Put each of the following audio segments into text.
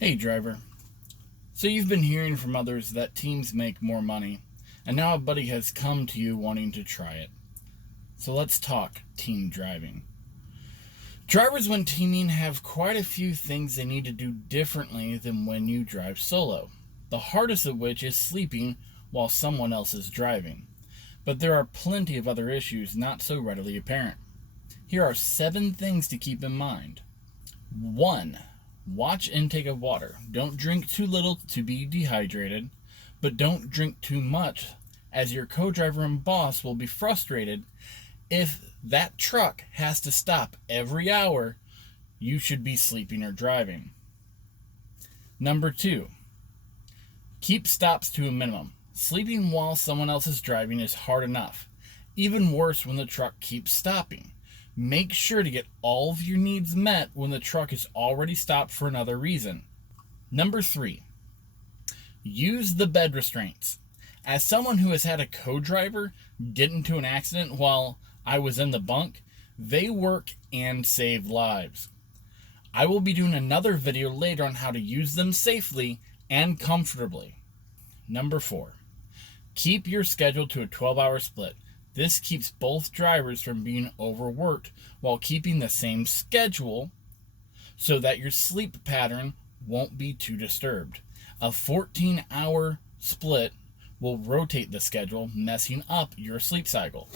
Hey driver, so you've been hearing from others that teams make more money, and now a buddy has come to you wanting to try it. So let's talk team driving. Drivers when teaming have quite a few things they need to do differently than when you drive solo, the hardest of which is sleeping while someone else is driving. But there are plenty of other issues not so readily apparent. Here are 7 things to keep in mind. 1. Watch intake of water. Don't drink too little to be dehydrated, but don't drink too much, as your co-driver and boss will be frustrated if that truck has to stop every hour you should be sleeping or driving. Number 2, keep stops to a minimum. Sleeping while someone else is driving is hard enough. Even worse when the truck keeps stopping. Make sure to get all of your needs met when the truck is already stopped for another reason. Number 3, use the bed restraints. As someone who has had a co-driver get into an accident while I was in the bunk, they work and save lives. I will be doing another video later on how to use them safely and comfortably. Number 4, keep your schedule to a 12-hour split. This keeps both drivers from being overworked while keeping the same schedule so that your sleep pattern won't be too disturbed. A 14-hour split will rotate the schedule, messing up your sleep cycle.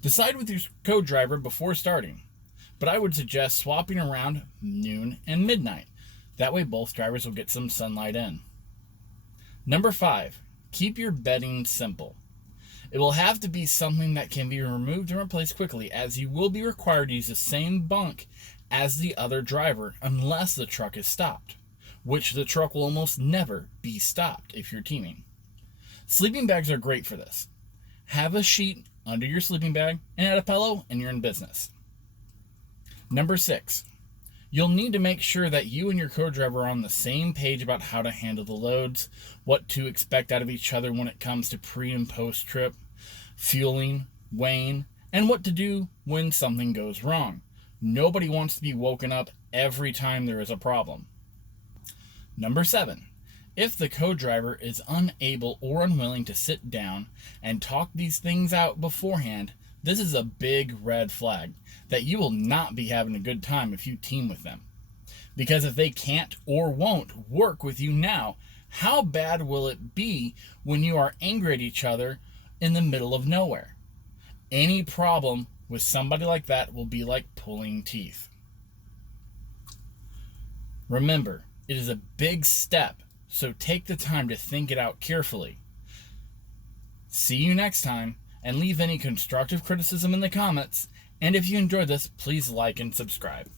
Decide with your co-driver before starting, but I would suggest swapping around noon and midnight. That way both drivers will get some sunlight in. Number 5, keep your bedding simple. It will have to be something that can be removed and replaced quickly, as you will be required to use the same bunk as the other driver unless the truck is stopped, which the truck will almost never be stopped if you're teaming. Sleeping bags are great for this. Have a sheet under your sleeping bag and add a pillow and you're in business. Number 6, you'll need to make sure that you and your co-driver are on the same page about how to handle the loads, what to expect out of each other when it comes to pre and post trip, fueling, weighing, and what to do when something goes wrong. Nobody wants to be woken up every time there is a problem. Number 7, if the co-driver is unable or unwilling to sit down and talk these things out beforehand, this is a big red flag that you will not be having a good time if you team with them. Because if they can't or won't work with you now, how bad will it be when you are angry at each other in the middle of nowhere? Any problem with somebody like that will be like pulling teeth. Remember, it is a big step, so take the time to think it out carefully. See you next time, and leave any constructive criticism in the comments. And if you enjoyed this, please like and subscribe.